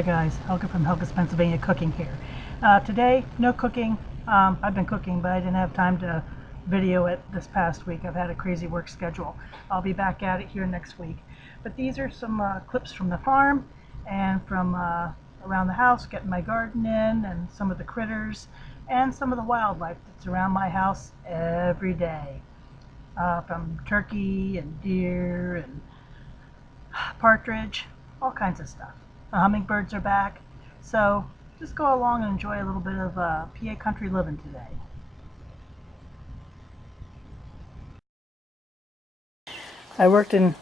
Hi guys, Helga from Helga's Pennsylvania Cooking here. Today, no cooking. I've been cooking, but I didn't have time to video it this past week. I've had a crazy work schedule. I'll be back at it here next week. But these are some clips from the farm and from around the house, getting my garden in, and some of the critters, and some of the wildlife that's around my house every day. From turkey and deer and partridge, all kinds of stuff. The hummingbirds are back, so just go along and enjoy a little bit of PA country living today. I worked in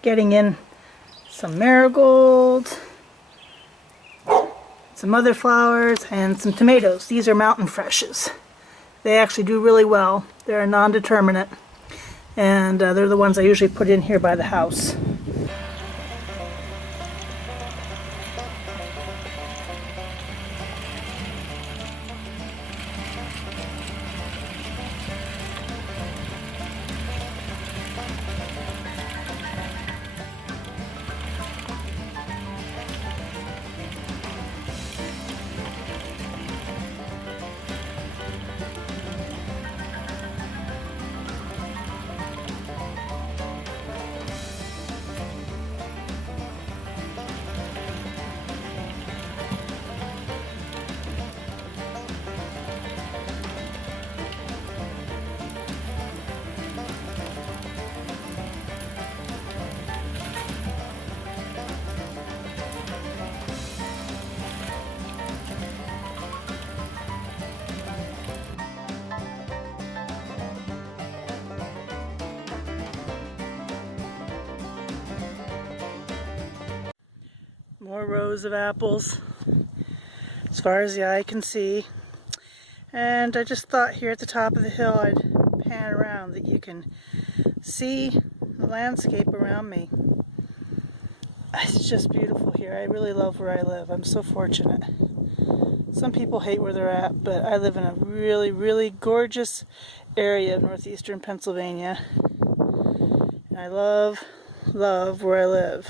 getting in some marigolds, some other flowers, and some tomatoes. These are mountain freshes. They actually do really well. They're a non-determinate, and they're the ones I usually put in here by the house. More rows of apples as far as the eye can see, and I just thought here at the top of the hill I'd pan around that you can see the landscape around me. It's just beautiful here. I really love where I live. I'm so fortunate. Some people hate where they're at, but I live in a really, really gorgeous area of northeastern Pennsylvania, and I love where I live.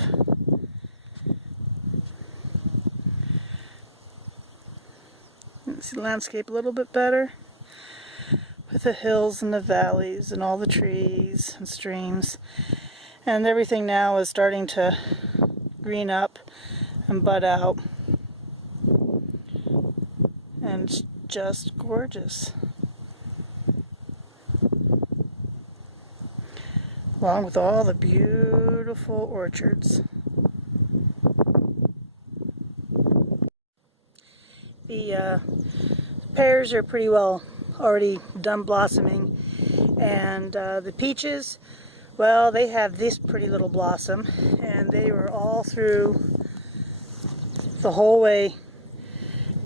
See the landscape a little bit better with the hills and the valleys and all the trees and streams, and everything now is starting to green up and bud out, and it's just gorgeous, along with all the beautiful orchards. The pears are pretty well already done blossoming, and the peaches, well, they have this pretty little blossom, and they were all through the whole way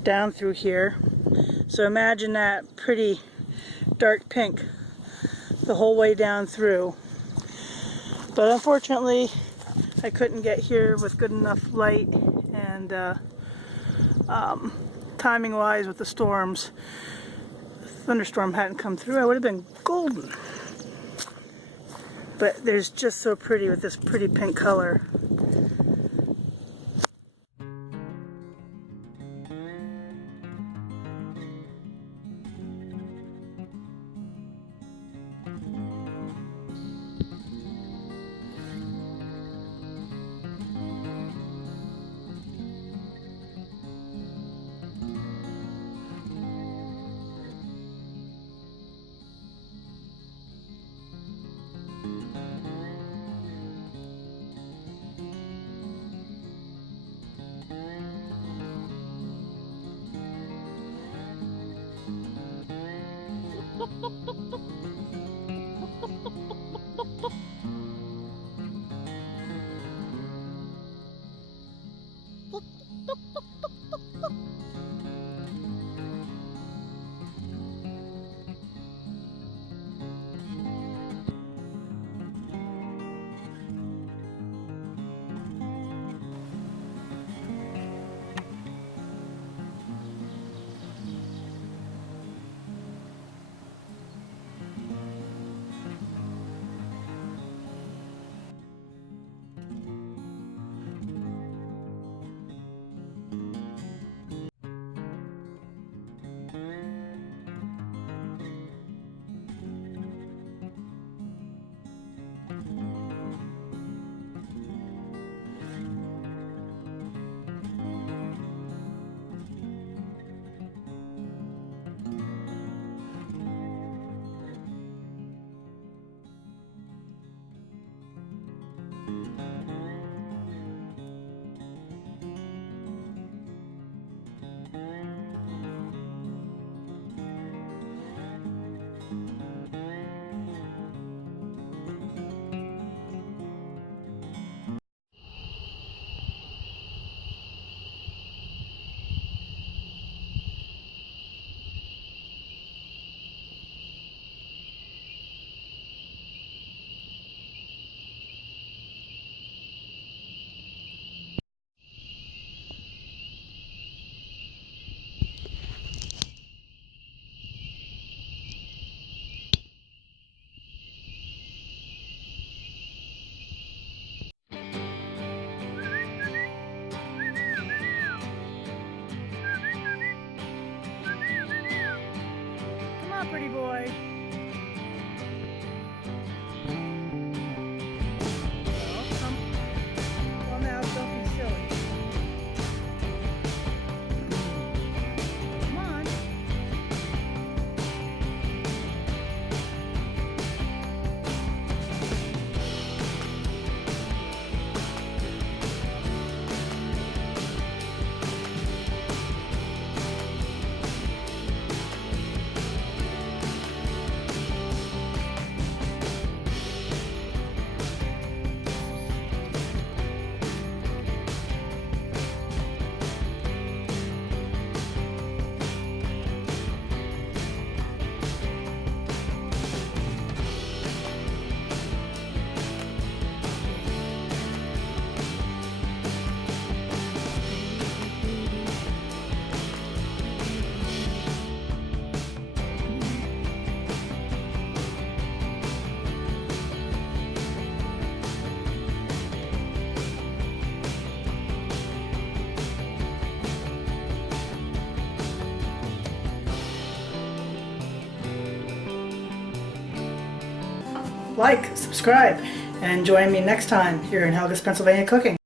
down through here. So imagine that pretty dark pink the whole way down through. But unfortunately I couldn't get here with good enough light, and timing wise with the storms, the thunderstorm hadn't come through, I would have been golden. But they're just so pretty with this pretty pink color. on, pretty boy. Well, now don't be silly. Come on. Like, subscribe, and join me next time here in Helga's Pennsylvania Cooking.